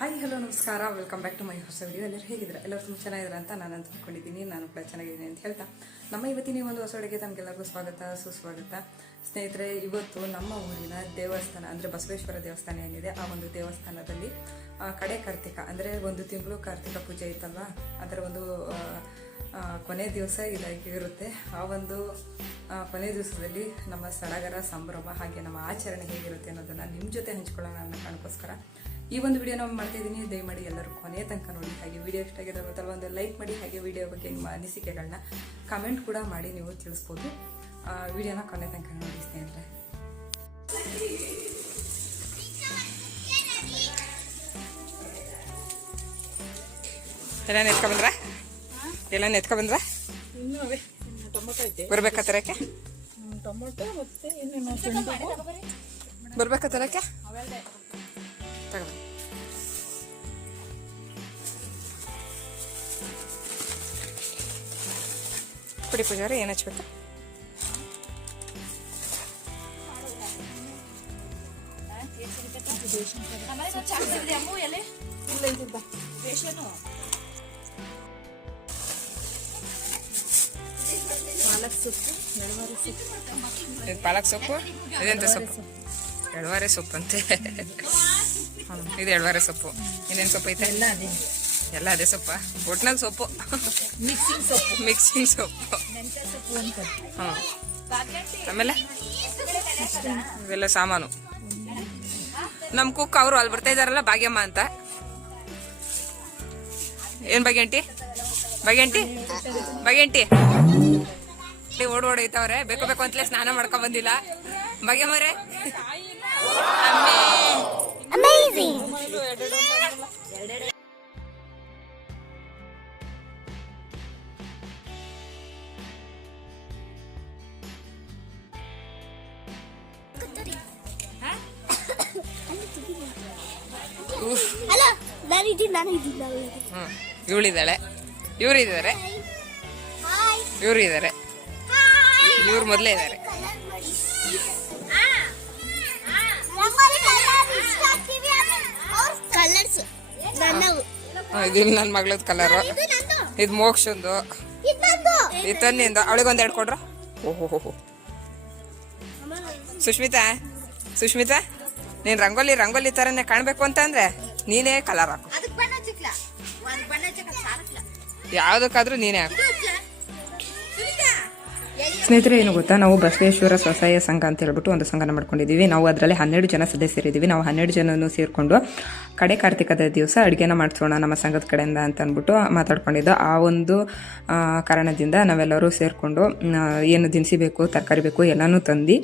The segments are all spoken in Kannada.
ಹಾಯ್ ಹಲೋ ನಮಸ್ಕಾರ. ವೆಲ್ಕಮ್ ಬ್ಯಾಕ್ ಟು ಮೈ ಹೊಸ ವಿಡಿಯೋ ಎಲ್ಲರೂ ಹೇಗಿದ್ರೆ ಎಲ್ಲರೂ ತುಂಬ ಚೆನ್ನಾಗಿದ್ದಾರೆ ಅಂತ ನಾನು ಅಂತ ಅಂದ್ಕೊಂಡಿದ್ದೀನಿ ನಾನು ಕೂಡ ಚೆನ್ನಾಗಿದ್ದೀನಿ ಅಂತ ಹೇಳ್ತಾ. ನಮ್ಮ ಇವತ್ತಿನ ಒಂದು ಹೊಸ ಅಡುಗೆ ತಮಗೆಲ್ಲರಿಗೂ ಸ್ವಾಗತ, ಸುಸ್ವಾಗತ. ಸ್ನೇಹಿತರೆ, ಇವತ್ತು ನಮ್ಮ ಊರಿನ ದೇವಸ್ಥಾನ, ಅಂದರೆ ಬಸವೇಶ್ವರ ದೇವಸ್ಥಾನ ಏನಿದೆ, ಆ ಒಂದು ದೇವಸ್ಥಾನದಲ್ಲಿ ಕಡೆ ಕಾರ್ತಿಕ, ಅಂದರೆ ಒಂದು ತಿಂಗಳು ಕಾರ್ತಿಕ ಪೂಜೆ ಇತ್ತಲ್ವಾ? ಅದರ ಒಂದು ಕೊನೆ ದಿವಸ ಇದಾಗಿ ಇರುತ್ತೆ. ಆ ಒಂದು ಕೊನೆ ದಿವಸದಲ್ಲಿ ನಮ್ಮ ಸಡಗರ ಸಂಭ್ರಮ ಹಾಗೆ ನಮ್ಮ ಆಚರಣೆ ಹೇಗಿರುತ್ತೆ ಅನ್ನೋದನ್ನು ನಿಮ್ಮ ಜೊತೆ ಹಂಚ್ಕೊಳ್ಳೋಣ ಅನ್ನೋ ಕಾರಣಕ್ಕೋಸ್ಕರ. ಈ ಒಂದು ವಿಡಿಯೋ ನಾವು ಮಾಡ್ತಾ ಇದ್ದೀನಿ. ದಯಮಾಡಿ ಎಲ್ಲರೂ ಕೊನೆ ತನಕ ನೋಡಿ. ಹಾಗೆ ವಿಡಿಯೋ ಇಷ್ಟ ಆಗಿದೆ ಗೊತ್ತಲ್ಲ ಒಂದು ಲೈಕ್ ಮಾಡಿ ಹಾಗೆ ವಿಡಿಯೋ ಬಗ್ಗೆ ನಿಮ್ಮ ಅನಿಸಿಕೆಗಳನ್ನ ಕಮೆಂಟ್ ಕೂಡ ಮಾಡಿ ನೀವು ತಿಳಿಸ್ಬೋದು. ಆ, ವಿಡಿಯೋನ ಕೊನೆ ತನಕ ನೋಡಿ ಸ್ನೇಹಿತರೆ. ಎಲ್ಲ ನೆತ್ಕೊಂಡ್ಬಂದ್ರ ಎಲ್ಲ ಟೊಮೊಟೊ ಐತೆ ಬರ್ಬೇಕಾ ತರಕ್ಕೆ? ಬರ್ಬೇಕಾ ತರಕ್ಕೆ? ತಗೊಂಡು ಪುಡಿ ಪೂಜಾರಿ ಏನು ಹಚ್ಬೇಕು? ಪಾಲಕ್ ಸೊಪ್ಪು ಇದೆಂತ ಸೊಪ್ಪು? ಎಳವಾರೆ ಸೊಪ್ಪು. ಅಂತೆ ಹ್ಮ್, ಇದು ಎಳ್ವಾರ ಸೊಪ್ಪು. ಇನ್ನೇನು ಸೊಪ್ಪು ಐತೆ? ಎಲ್ಲ ಅದೇ. ಎಲ್ಲ ಅದೇ ಸೊಪ್ಪ? ಒಟ್ನಲ್ಲಿ ಸೊಪ್ಪು. ಮಿಕ್ಸಿಂಗ್ ಸೊಪ್ಪು. ಮಿಕ್ಸಿಂಗ್ ಸೊಪ್ಪು. ಹಾಂ ಸೊಪ್ಪು ಅಂತ ಹ್ಞೂ ಆಮೇಲೆ? ಇವೆಲ್ಲ ಸಾಮಾನು. ನಮ್ಮ ಕುಕ್ ಅವರು ಅಲ್ಲಿ ಬರ್ತಾ ಇದಾರಲ್ಲ ಭಾಗ್ಯಮ್ಮ ಅಂತ. ಏನು ಬಗೆಂಟಿ ಬಗೆಂಟಿ ಬಗೆಂಟಿ ಓಡ್ ಓಡ್ ಐತವ್ರೆ ಬೇಕು ಬೇಕು ಅಂತಲೇ ಸ್ನಾನ ಮಾಡ್ಕೊಂಡ್ ಬಂದಿಲ್ಲ. ಭಾಗ್ಯಮ್ಮರೇ ಅಲ್ಲ ನಾನು ಇದ್ದೀನಿ ನಾನು ಇದ್ದೀನಿ ಹ್ಮ್. ಇವಳಿದ್ದಾಳೆ. ಇವ್ರು ಇದ್ದಾರೆ ಇವ್ರು ಇದ್ದಾರೆ ಇವ್ರು ಮೊದಲೇ ಇದ್ದಾರೆ. ಕಲರ್ಸ್ ನನ್ನವು. ಇದು ನನ್ನ ಮಗಳದ್ ಕಲರು ಇದು ಮೋಕ್ಷಂದು ಇದು ನಂದು. ಇದು ತನ್ನಿಂದ ಅವಳಿಗೊಂದು ಎರಡು ಕೊಡ್ರ? ಓಹೋ ಸುಶ್ಮಿತಾ ಸುಷ್ಮಿತಾ ಸುಷ್ಮಿತಾ ನೀನ್ ರಂಗೋಲಿ ರಂಗೋಲಿ ತರನೇ ಕಾಣ್ಬೇಕು ಅಂತ ಅಂದ್ರೆ ನೀನೇ ಕಲರ್ ಹಾಕು. ಯಾವ್ದಕ್ಕಾದ್ರೂ ನೀನೇ ಹಾಕು. ಸ್ನೇಹಿತರೆ, ಏನು ಗೊತ್ತಾ? ನಾವು ಬಸವೇಶ್ವರ ಸ್ವಸಹಾಯ ಸಂಘ ಅಂತ ಹೇಳ್ಬಿಟ್ಟು ಒಂದು ಸಂಘನ ಮಾಡ್ಕೊಂಡಿದ್ದೀವಿ. ನಾವು ಅದರಲ್ಲಿ ಹನ್ನೆರಡು ಜನ ಸದಸ್ಯರಿದ್ದೀವಿ ನಾವು ಹನ್ನೆರಡು ಜನನು ಸೇರಿಕೊಂಡು ಕಡೆ ಕಾರ್ತಿಕದ ದಿವಸ ಅಡುಗೆನ ಮಾಡಿಸೋಣ ನಮ್ಮ ಸಂಘದ ಕಡೆಯಿಂದ ಅಂತ ಅಂದ್ಬಿಟ್ಟು ಮಾತಾಡ್ಕೊಂಡಿದ್ದು. ಆ ಒಂದು ಕಾರಣದಿಂದ ನಾವೆಲ್ಲರೂ ಸೇರಿಕೊಂಡು ಏನು ದಿನಸಿ ಬೇಕು, ತರಕಾರಿ ಬೇಕು ಎಲ್ಲನೂ ತಂದು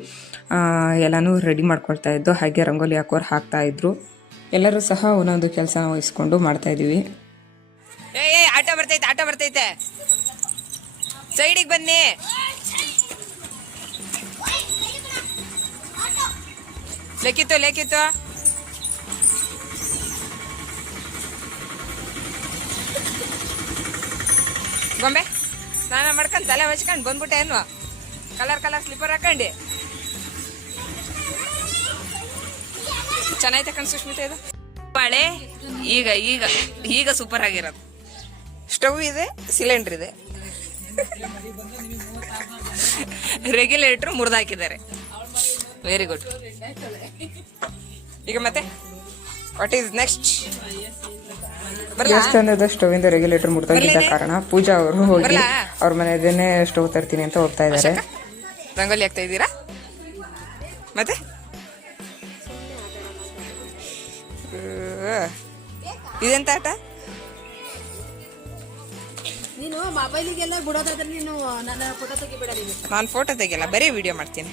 ಎಲ್ಲನೂ ರೆಡಿ ಮಾಡ್ಕೊಳ್ತಾ ಇದ್ದು, ಹಾಗೆ ರಂಗೋಲಿ ಹಾಕೋರು ಹಾಕ್ತಾ ಇದ್ರು. ಎಲ್ಲರೂ ಸಹ ಒಂದೊಂದು ಕೆಲಸ ವಹಿಸ್ಕೊಂಡು ಮಾಡ್ತಾ ಇದೀವಿ ಏ ಆಟೋ ಬರ್ತೈತೆ ಆಟೋ ಬರ್ತೈತೆ. ಸೈಡಿಗೆ ಬನ್ನಿ. ಲೆಕ್ಕಿತ್ತು ಲೆಕ್ಕಿತ್ತು ಗೊಂಬೆ ಸ್ನಾನ ಮಾಡ್ಕೊಂಡು ತಲೆ ಹಚ್ಕೊಂಡು ಬಂದ್ಬಿಟ್ಟೆ ಏನು ಕಲರ್ ಕಲರ್ ಸ್ಲಿಪ್ಪರ್ ಹಾಕೊಂಡು. ಚೆನ್ನಾಗೈತೆ ಕಣ್ ಸುಷ್ಮಿತಾ ಇದು? ಬಾಳೆ ಈಗ ಈಗ ಈಗ ಸೂಪರ್ ಆಗಿರೋದು. ಸ್ಟವ್ ಇದೆ ಸಿಲಿಂಡರ್ ಇದೆ. ರೆಗ್ಯುಲೇಟರ್ ಮುರಿದಾಕಿದ್ದಾರೆ ವೆರಿ ಗುಡ್ ಈಗ ಮತ್ತೆ? ವಾಟ್ ಈಸ್ ನೆಕ್ಸ್ಟ್ ದೇವಸ್ಥಾನದ ಸ್ಟವ್ ಇಂದ ರೆಗ್ಯುಲೇಟರ್ ಇದ್ದ ಕಾರಣ ಪೂಜಾ ಅವರು ಹೋಗಿ ಅವ್ರ ಮನೆಯದೇನೆ ಸ್ಟೋವ್ ತರ್ತೀನಿ ಅಂತ ಹೋಗ್ತಾ ಇದ್ದಾರೆ. ರಂಗೋಲಿ ಆಗ್ತಾ ಇದ್ದೀರಾ? ಮತ್ತೆ? ಇದೆಂತ ಆಟ? ನೀನು ಮೊಬೈಲಿಗೆಲ್ಲ ಬಿಡೋದಾದ್ರೆ ನೀನು ನನ್ನ ಫೋಟೋ ತೆಗಿಬೇಡ ನೀನು. ನಾನು ಫೋಟೋ ತೆಗಿಯಲ್ಲ ಬರೀ ವಿಡಿಯೋ ಮಾಡ್ತೀನಿ.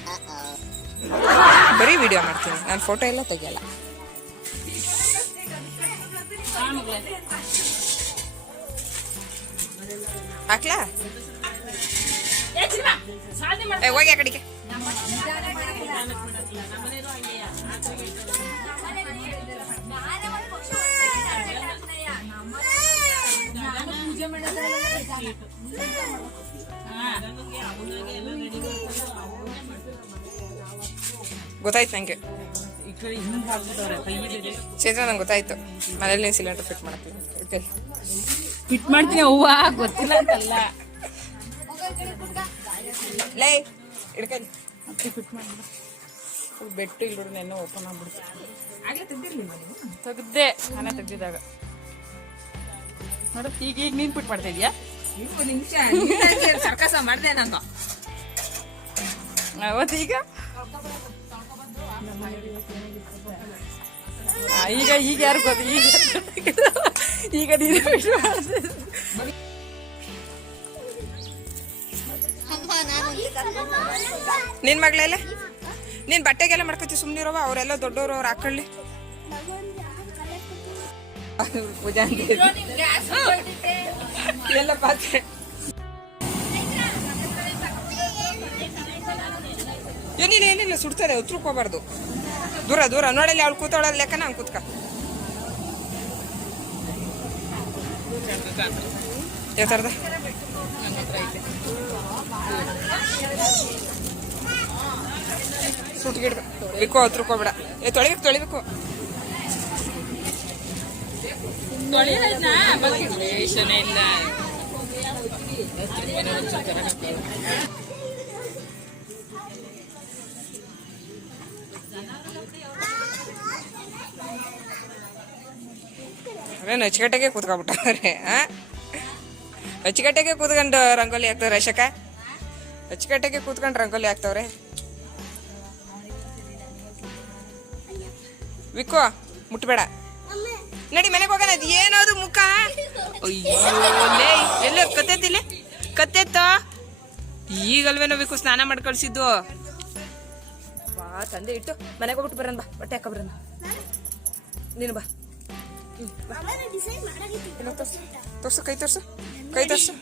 ಬರೀ ವಿಡಿಯೋ ಮಾಡ್ತೀನಿ. ನಾನು ಫೋಟೋ ಎಲ್ಲ ತೆಗಿಯಲ್ಲ. ಹಾಕ್ಲಾ? ಹೋಗಿ ಆ ಕಡೆಗೆ. ಗೊತ್ತಾಯ್ತು ನಂಗೆ. ಚೇಂದ್ರ ನಂಗೆ ಗೊತ್ತಾಯ್ತು. ಮನೇಲಿ ನೀನು ಸಿಲಿಂಡರ್ ಫಿಟ್ ಮಾಡ್ತೀನಿ. ಫಿಟ್ ಮಾಡ್ತೀನಿ ಅವ್ವ ಗೊತ್ತಿಲ್ಲ ಅಂತಲ್ಲ. ಲೇ ಹಿಡ್ಕೊಂಡು ಬೆಟ್ಟು ಇಲ್ಲಿ ನೆನ್ನೆ ಓಪನ್ ಆಗ್ಬಿಡ್ತು. ತೆಗ್ದೆ ನಾನೇ ತೆಗ್ದಿದ್ದಾಗ. ನೋಡಪ್ಪ ಈಗ ಈಗ ನೀನ್ ಫಿಟ್ ಮಾಡ್ತಾ ಇದೀಯಾ? ಸರ್ಕಸ ಮಾಡ್ದೆ ನಾನು ಅವತ್ತೀಗ? ಈಗ ಈಗ ಯಾರು ಗೊತ್ತು ಈಗ ಈಗ ನೀನು ಮಾಡ್ದೆ ನಿನ್ ಮಗಳೆಲ್ಲ? ನೀನ್ ಬಟ್ಟೆಗೆಲ್ಲ ಮಾಡ್ಕೊತಿ ಸುಮ್ನಿರೋವ? ಅವರೆಲ್ಲ ದೊಡ್ಡವರು ಅವ್ರು ಹಾಕೊಳ್ಳಿ ಪೂಜಾ ಎಲ್ಲ ಪಾತ್ರೆ. ಏನಿಲ್ಲ ಏನಿಲ್ಲ, ಸುಡ್ತಾರೆ ಉತ್ರುಕೋಬಾರ್ದು ದೂರ ದೂರ, ನೋಡಲ್ಲಿ ಅವ್ಳು ಕೂತಾಳ ಲೆಕ್ಕ ನಾನು ಕೂತ್ಕ. ಯಾವ ಥರದ? ಸುಟ್ಗಿಡ್ಕ ಬಿಕ್ಕೋ ಹತ್ರಕೋಬೇಡ ಏ, ತೊಳಿಬೇಕು ತೊಳಿಬೇಕು. ಇಲ್ಲ. ಅವೇನು ಅಚ್ಚುಕಟ್ಟೆಗೆ ಕೂತ್ಕೊಂಡ್ಬಿಟ್ಟವ್ರೆ ಹಾಂ ಅಚ್ಚುಕಟ್ಟೆಗೆ ಕೂತ್ಕೊಂಡು ರಂಗೋಲಿ ಹಾಕ್ತವ್ರೆ ಅಶಕ? ಅಚ್ಚುಕಟ್ಟೆಗೆ ಕೂತ್ಕೊಂಡು ರಂಗೋಲಿ ಹಾಕ್ತವ್ರೆ? ವಿಕೋ ಮುಟ್ಬೇಡ. ನಡಿ, ಮನೆಗೆ ಹೋಗೋಣ. ಅದು ಏನದು ಮುಖ? ಅಯ್ಯೋ, ಲೇ, ಎಲ್ಲ ಕತ್ತೆತ್ತಿಲ್ಲ ಕತ್ತೆತ್ತ? ಈಗಲ್ವೇನೋ ಬೇಕು ಸ್ನಾನ ಮಾಡಿ ಕಳ್ಸಿದ್ದು ಬಾ, ತಂದೆ, ಇಟ್ಟು ಮನೆಗೆ ಹೋಗ್ಬಿಟ್ಟು ಬರೋಣ ಬಾ. ಬಟ್ಟೆ ಹಾಕೋ ಬರೋಣ ನೀನು ಬಾ. ತೋರ್ಸು. ಕೈ ತೋರ್ಸು. ಕೈ ತೋರ್ಸು.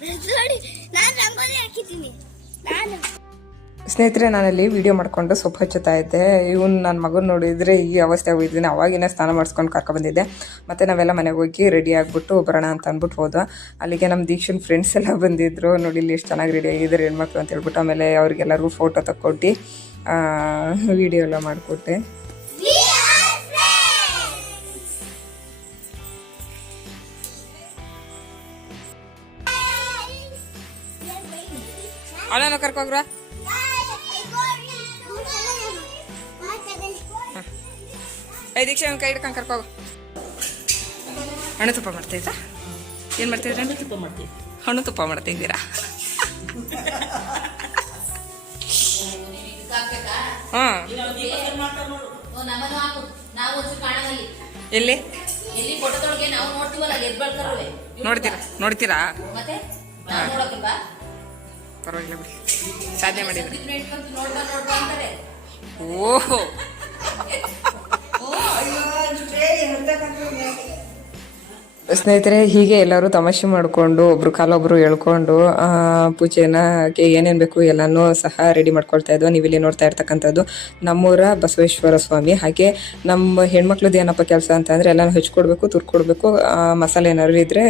ಸ್ನೇಹಿತರೆ ನಾನಲ್ಲಿ ವಿಡಿಯೋ ಮಾಡ್ಕೊಂಡು ಸೊಪ್ಪು ಹಚ್ಚುತ್ತಾ ಇದ್ದೆ. ಇವನು ನನ್ನ ಮಗನ ನೋಡಿದ್ರೆ ಈ ಅವಸ್ಥೆ ಹೋಗಿದ್ದೀನಿ. ಅವಾಗಿನ ಸ್ನಾನ ಮಾಡಿಸ್ಕೊಂಡು ಕರ್ಕೊ ಬಂದಿದ್ದೆ. ಮತ್ತು ನಾವೆಲ್ಲ ಮನೆಗೆ ಹೋಗಿ ರೆಡಿ ಆಗಿಬಿಟ್ಟು ಬರೋಣ ಅಂತ ಅಂದ್ಬಿಟ್ಟು ಹೋದ್ವು. ಅಲ್ಲಿಗೆ ನಮ್ಮ ದೀಕ್ಷನ್ ಫ್ರೆಂಡ್ಸ್ ಎಲ್ಲ ಬಂದಿದ್ರು. ನೋಡಿ ಇಲ್ಲಿ ಎಷ್ಟು ಚೆನ್ನಾಗಿ ರೆಡಿ ಆಗಿದ್ದಾರೆ ಹೆಣ್ಮಕ್ಳು ಅಂತ ಹೇಳ್ಬಿಟ್ಟು ಆಮೇಲೆ ಅವ್ರಿಗೆಲ್ಲರಿಗೂ ಫೋಟೋ ತಕ್ಕೊಟ್ಟು ವಿಡಿಯೋ ಎಲ್ಲ ಮಾಡಿಕೊಟ್ಟೆ. ಅವಳನ್ನು ಕರ್ಕೋಗ್ರ? ಐದು ದೀಕ್ಷೆ ಒಂದು ಕೈ ಹಿಡ್ಕೊಂಡು ಕರ್ಕೋಗ. ಹಣ್ಣು ತುಪ್ಪ ಮಾಡ್ತಾಯಿದ್ರಾ ಏನು ಮಾಡ್ತಿದ್ರಾ ಹಣ್ಣು ತುಪ್ಪ ಮಾಡ್ತೀವಿ ಹಣ್ಣು ತುಪ್ಪ ಮಾಡ್ತಿದ್ದೀರಾ ಹಾಂ. ಎಲ್ಲಿ? ನೋಡ್ತೀರಾ? ನೋಡ್ತೀರಾ? ನೋಡಕ್ಕಿಲ್ವಾ ಪರವಾಗಿಲ್ಲ ಬಿಡಿ. ಸಾಧನೆ ಮಾಡಿದ್ರೆ. ಓಹೋ. ಸ್ನೇಹಿತರೆ, ಹೀಗೆ ಎಲ್ಲರೂ ತಮಾಷೆ ಮಾಡಿಕೊಂಡು, ಒಬ್ರು ಕಾಲೊಬ್ರು ಹೇಳ್ಕೊಂಡು ಪೂಜೆನ ಏನೇನು ಬೇಕು ಎಲ್ಲನೂ ಸಹ ರೆಡಿ ಮಾಡ್ಕೊಳ್ತಾ ಇದ್ವು. ನೀವು ಇಲ್ಲಿ ನೋಡ್ತಾ ಇರ್ತಕ್ಕಂಥದ್ದು ನಮ್ಮೂರ ಬಸವೇಶ್ವರ ಸ್ವಾಮಿ. ಹಾಗೆ ನಮ್ಮ ಹೆಣ್ಮಕ್ಳದ್ದು ಏನಪ್ಪ ಕೆಲಸ ಅಂತಂದರೆ ಎಲ್ಲನೂ ಹೆಚ್ಕೊಡ್ಬೇಕು ತುರ್ಕೊಡ್ಬೇಕು ಮಸಾಲೆ ಏನಾದ್ರು ಇದ್ದರೆ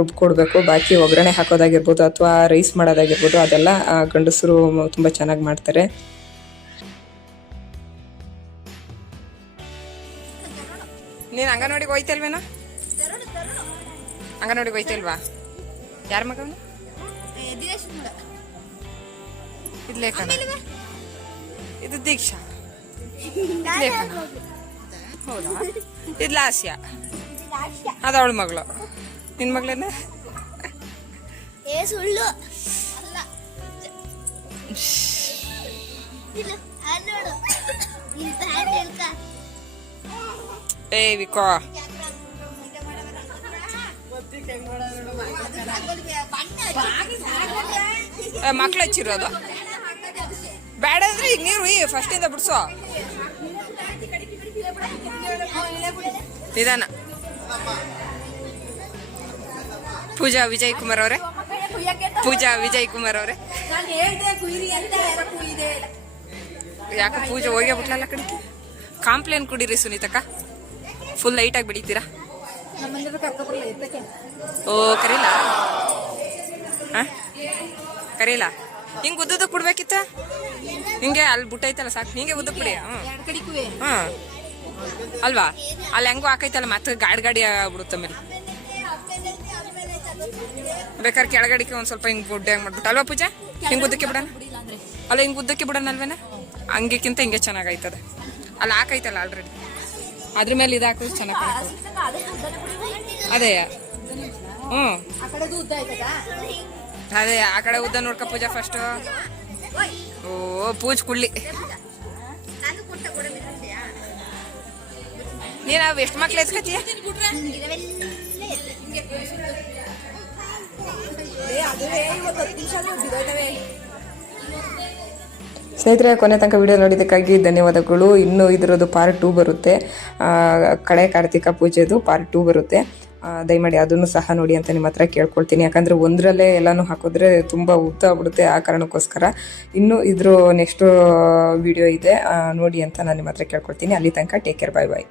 ರುಬ್ಕೊಡ್ಬೇಕು ಬಾಕಿ ಒಗ್ಗರಣೆ ಹಾಕೋದಾಗಿರ್ಬೋದು ಅಥವಾ ರೈಸ್ ಮಾಡೋದಾಗಿರ್ಬೋದು, ಅದೆಲ್ಲ ಗಂಡಸರು ತುಂಬ ಚೆನ್ನಾಗಿ ಮಾಡ್ತಾರೆ. ನೀನು ಅಂಗನವಾಡಿಗೆ ಹೋಯ್ತಲ್ವೇನೋ? ಅಂಗನವಾಡಿಗೆ ಹೋಯ್ತಿಲ್ವಾ? ಯಾರ ಮಗಳು ಇದು ಲೇಖನ ಇದು ದೀಕ್ಷಾ. ಇದು ಲೇಖನ ಹೌದಾ ಅದು ಅವಳ ಮಗಳು. ನಿನ್ನ ಮಗಳೇನ? ಸುಳ್ಳು. ನಿನ್ ಏ ವಿಕೋ. ಮಕ್ಳು ಹಚ್ಚಿರೋದು. ಬೇಡ ಅಂದ್ರೆ ಈಗ ನೀರು ಈ ಫಸ್ಟಿಂದ ಬಿಡ್ಸೋ. ನಿಧಾನ. ಪೂಜಾ ವಿಜಯ್ ಕುಮಾರ್ ಅವರೇ. ಪೂಜಾ ವಿಜಯ್ ಕುಮಾರ್ ಅವರೇ. ಯಾಕೆ ಪೂಜೆ ಹೋಗೇ ಬಿಟ್ಲಲ್ಲ ಕಡೆ ಕಾಂಪ್ಲೇನ್ ಕುಡೀರಿ ಸುನೀತಕ್ಕ. ಫುಲ್ ಲೈಟಾಗಿ ಬೆಳಿತೀರಾ? ಓ, ಕರೀಲಾ? ಹಾಂ? ಕರೀಲಾ? ಹಿಂಗೆ ಬಿಡ್ಬೇಕಿತ್ತ ಹಿಂಗೆ ಅಲ್ಲಿ ಬುಟ್ಟ ಐತಲ್ಲ ಸಾಕು. ಹಿಂಗೆ ಉದ್ದಕ್ಕೆ ಕುಡಿ. ಹ್ಞೂ ಹಾಂ. ಅಲ್ವಾ? ಅಲ್ಲಿ ಹೆಂಗೋ ಹಾಕೈತಲ್ಲ ಮತ್ತೆ ಗಾಡಿ ಗಾಡಿ ಆಗ್ಬಿಡುತ್ತೆ ಮೇಲೆ ಬೇಕಾದ್ರೆ ಕೆಳಗಡಿಕೆ ಒಂದ್ ಸ್ವಲ್ಪ ಹಿಂಗ್ ಗುಡ್ಡೆ ಹಂಗ್ ಮಾಡ್ಬಿಟ್ಟು. ಅಲ್ವಾ ಪೂಜಾ? ಹಿಂಗ್ ಉದ್ದಕ್ಕೆ ಬಿಡೋಣ? ಅಲ್ಲ, ಹಿಂಗ್ ಉದ್ದಕ್ಕೆ ಬಿಡೋಣ ಅಲ್ವೇನ? ಹಂಗೆಕ್ಕಿಂತ ಹಿಂಗೆ ಚೆನ್ನಾಗೈತದೆ. ಅಲ್ಲಿ ಹಾಕೈತಲ್ಲ ಆಲ್ರೆಡಿ ಅದ್ರ ಮೇಲೆ ಇದಾಕ್ರೆ ಚೆನ್ನಾಗ್ ಚೆನ್ನಾಗಿ ಅದೇ. ಹ್ಮ್ ಅದೇ, ಆ ಕಡೆ ಉದ್ದ ನೋಡ್ಕ ಪೂಜಾ ಫಸ್ಟ್ ಓ, ಪೂಜ್ ಕುಳ್ಳಿ. ನೀನ್ ಎಷ್ಟು ಮಕ್ಳು ಎತ್ಕತ್ತೀಯ ಇವತ್ತು ಹತ್ತು ನಿಮಿಷ ಸ್ನೇಹಿತರೆ, ಕೊನೆ ತನಕ ವಿಡಿಯೋ ನೋಡಿದ್ದಕ್ಕಾಗಿ ಧನ್ಯವಾದಗಳು. ಇನ್ನು ಇದರದ್ದು ಪಾರ್ಟ್ ಟೂ ಬರುತ್ತೆ. ಕಳೆ ಕಾರ್ತಿಕ ಪೂಜೆದು ಪಾರ್ಟ್ ಟೂ ಬರುತ್ತೆ. ದಯಮಾಡಿ ಅದನ್ನು ಸಹ ನೋಡಿ ಅಂತ ನಿಮ್ಮ ಹತ್ರ ಕೇಳ್ಕೊಳ್ತೀನಿ. ಯಾಕಂದ್ರೆ ಒಂದರಲ್ಲೇ ಎಲ್ಲಾನು ಹಾಕಿದ್ರೆ ತುಂಬ ಉದ್ದ ಆಗ್ಬಿಡುತ್ತೆ ಆ ಕಾರಣಕ್ಕೋಸ್ಕರ. ಇನ್ನು ಇದ್ರ ನೆಕ್ಸ್ಟ್ ವಿಡಿಯೋ ಇದೆ. ನೋಡಿ ಅಂತ ನಾನು ನಿಮ್ಮ ಹತ್ರ ಕೇಳ್ಕೊಳ್ತೀನಿ. ಅಲ್ಲಿ ತನಕ ಟೇಕ್ ಕೇರ್ ಬಾಯ್ ಬಾಯ್